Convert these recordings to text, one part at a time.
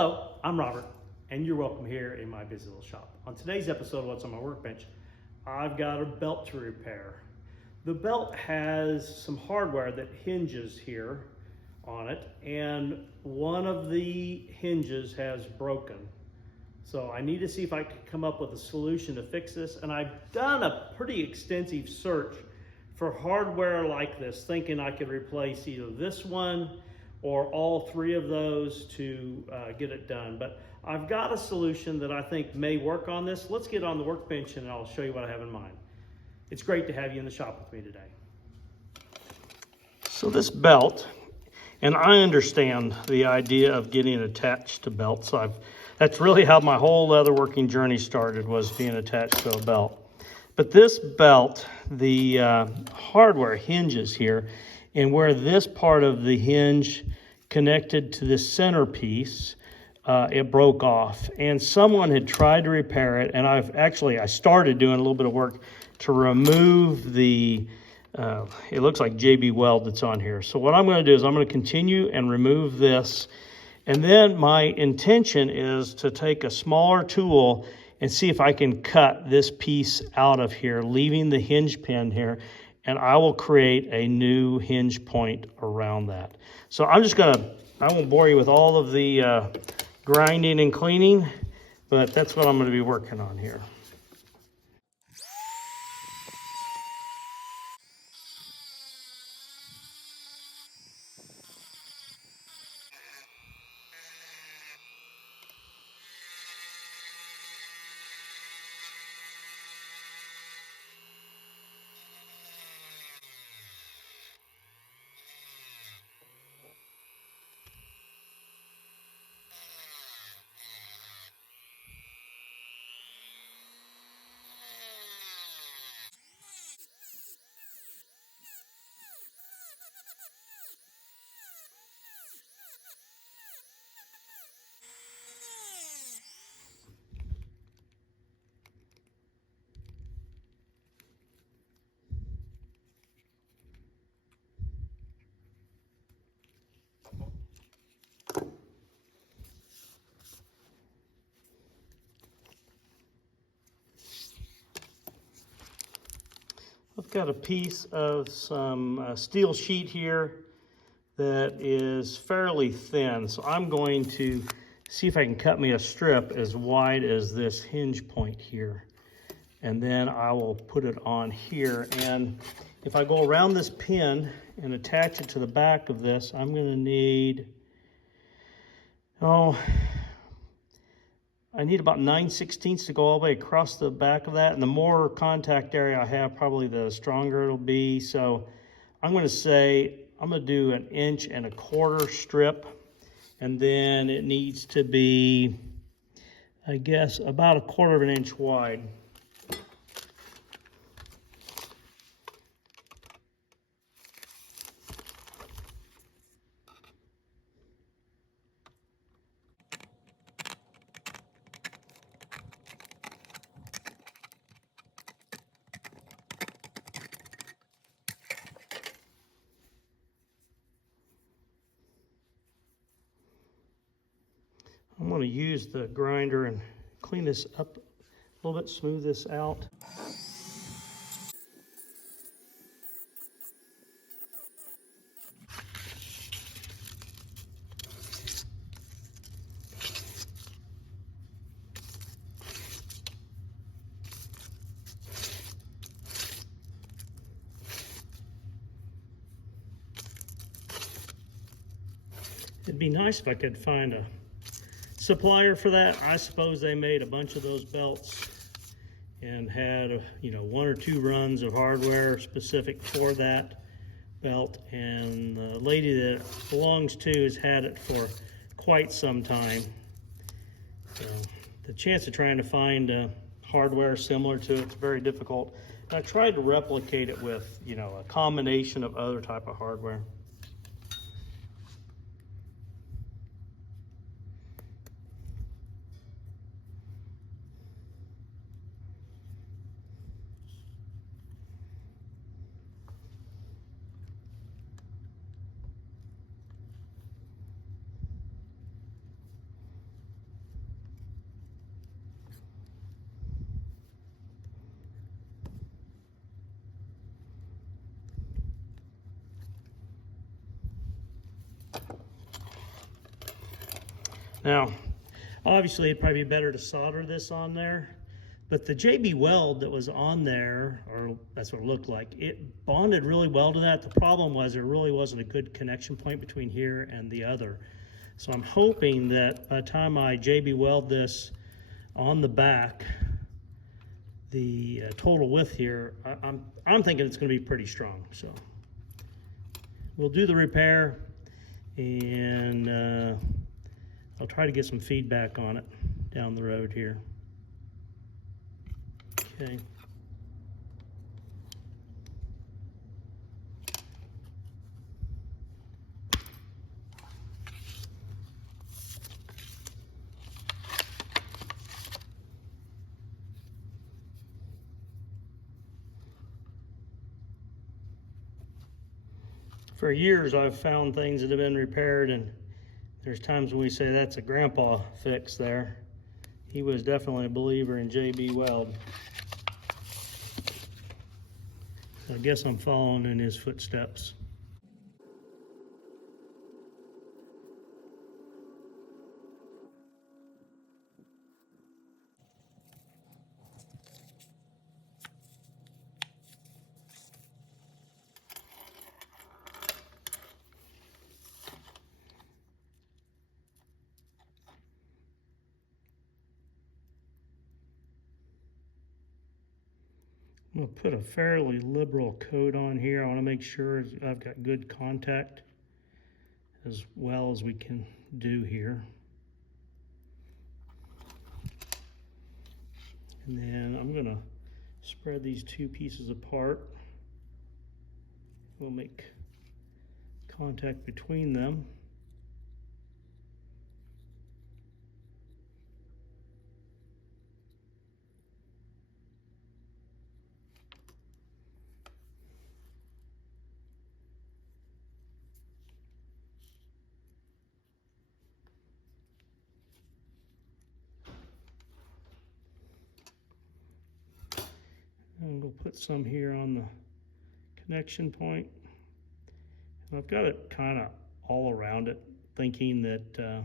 Hello, I'm Robert, and you're welcome here in my busy little shop. On today's episode of What's on My Workbench, I've got a belt to repair. The belt has some hardware that hinges here on it, and one of the hinges has broken. So I need to see if I can come up with a solution to fix this, and I've done a pretty extensive search for hardware like this, thinking I could replace either this one or all three of those to get it done. But I've got a solution that I think may work on this. Let's get on the workbench and I'll show you what I have in mind. It's great to have you in the shop with me today. So this belt, and I understand the idea of getting attached to belts. That's really how my whole leatherworking journey started, was being attached to a belt. But this belt, the hardware hinges here, and where this part of the hinge connected to this centerpiece, it broke off. And someone had tried to repair it, and I started doing a little bit of work to remove the, it looks like JB Weld that's on here. So what I'm going to do is I'm going to continue and remove this. And then my intention is to take a smaller tool and see if I can cut this piece out of here, leaving the hinge pin here, and I will create a new hinge point around that. So I won't bore you with all of the grinding and cleaning, but that's what I'm going to be working on here. I've got a piece of some steel sheet here that is fairly thin. So I'm going to see if I can cut me a strip as wide as this hinge point here. And then I will put it on here. And if I go around this pin and attach it to the back of this, I'm going to need, I need about 9/16 to go all the way across the back of that. And the more contact area I have, probably the stronger it'll be. So I'm going to say I'm going to do 1.25 inch strip. And then it needs to be, I guess, about 1/4 inch wide. I'm going to use the grinder and clean this up a little bit, smooth this out. It'd be nice if I could find a supplier for that. I suppose they made a bunch of those belts and had, 1 or 2 runs of hardware specific for that belt. And the lady that it belongs to has had it for quite some time. So the chance of trying to find hardware similar to it's very difficult. And I tried to replicate it with, a combination of other type of hardware. Now, obviously it'd probably be better to solder this on there, but the JB weld that was on there, or that's what it looked like, it bonded really well to that. The problem was there really wasn't a good connection point between here and the other. So I'm hoping that by the time I JB weld this on the back, the total width here, I'm thinking it's going to be pretty strong. So we'll do the repair, and I'll try to get some feedback on it down the road here. Okay. For years, I've found things that have been repaired, and there's times when we say that's a grandpa fix there. He was definitely a believer in JB Weld. So I guess I'm following in his footsteps. I'm going to put a fairly liberal coat on here. I want to make sure I've got good contact as well as we can do here. And then I'm going to spread these two pieces apart. We'll make contact between them. And we'll put some here on the connection point. And I've got it kind of all around it, thinking that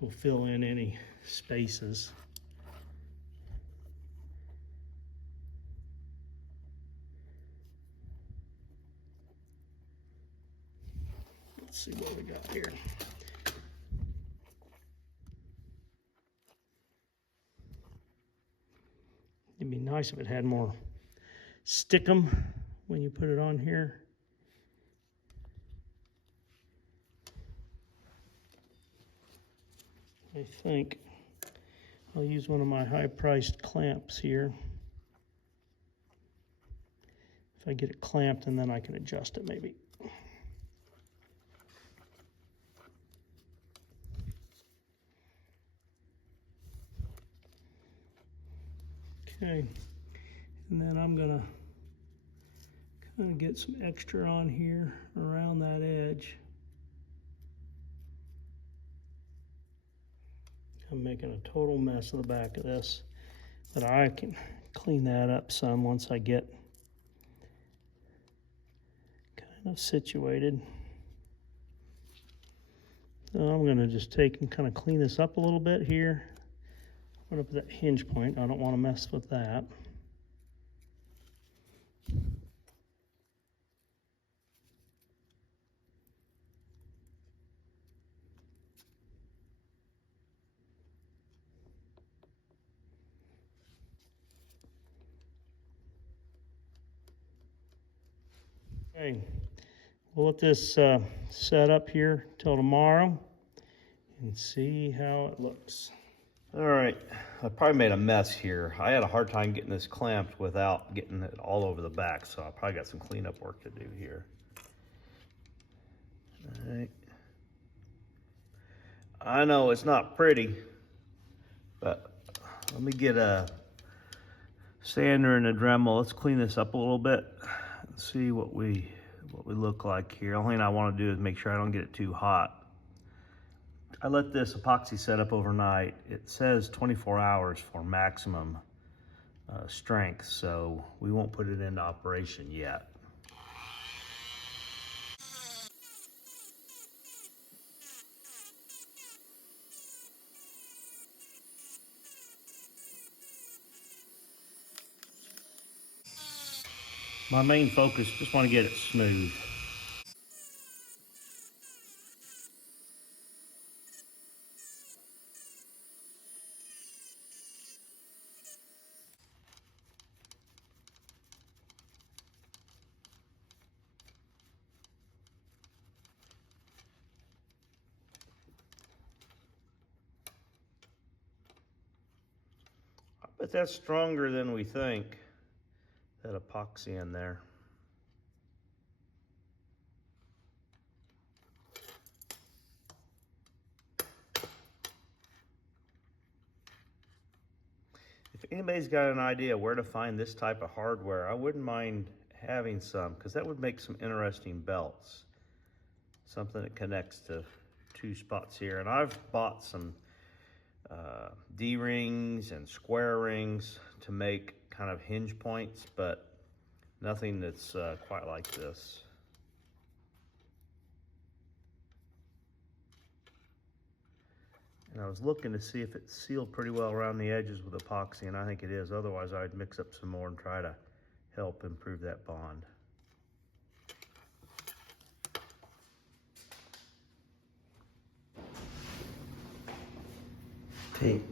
we'll fill in any spaces. Let's see what we got here. It'd be nice if it had more stickum when you put it on here. I think I'll use one of my high-priced clamps here. If I get it clamped, and then I can adjust it maybe. Okay, and then I'm gonna kind of get some extra on here around that edge. I'm making a total mess of the back of this, but I can clean that up some once I get kind of situated. So I'm gonna just take and kind of clean this up a little bit here. Put up that hinge point. I don't want to mess with that. Okay, we'll let this set up here till tomorrow and see how it looks. All right, I probably made a mess here. I had a hard time getting this clamped without getting it all over the back, so I probably got some cleanup work to do here. All right. I know it's not pretty, but let me get a sander and a Dremel. Let's clean this up a little bit and see what we look like here. The only thing I want to do is make sure I don't get it too hot. I let this epoxy set up overnight. It says 24 hours for maximum strength, so we won't put it into operation yet. My main focus, just want to get it smooth. But that's stronger than we think, that epoxy in there. If anybody's got an idea where to find this type of hardware, I wouldn't mind having some, because that would make some interesting belts. Something that connects to two spots here. And I've bought some D-rings and square rings to make kind of hinge points, but nothing that's quite like this. And I was looking to see if it's sealed pretty well around the edges with epoxy, and I think it is. Otherwise, I'd mix up some more and try to help improve that bond. Tape.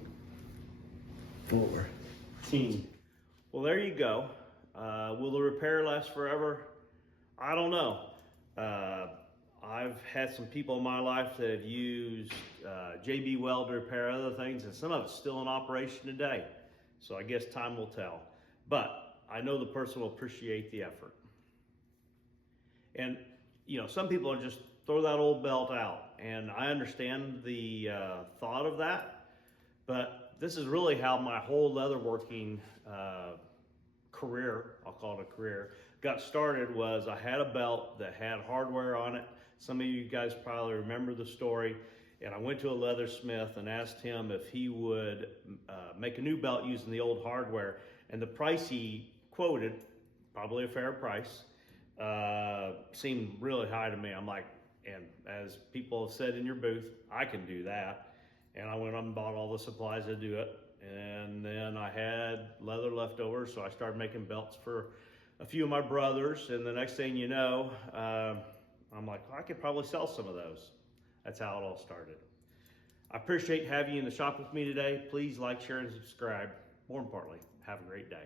4. Well, there you go. Will the repair last forever? I don't know. I've had some people in my life that have used JB Weld to repair other things, and some of it's still in operation today. So I guess time will tell. But I know the person will appreciate the effort. And, you know, some people are just throw that old belt out. And I understand the thought of that. But this is really how my whole leatherworking career, I'll call it a career, got started. Was I had a belt that had hardware on it. Some of you guys probably remember the story. And I went to a leathersmith and asked him if he would make a new belt using the old hardware. And the price he quoted, probably a fair price, seemed really high to me. I'm like, and as people have said in your booth, I can do that. And I went up and bought all the supplies to do it. And then I had leather left over, so I started making belts for a few of my brothers. And the next thing you know, I'm like, well, I could probably sell some of those. That's how it all started. I appreciate having you in the shop with me today. Please like, share, and subscribe. More importantly, have a great day.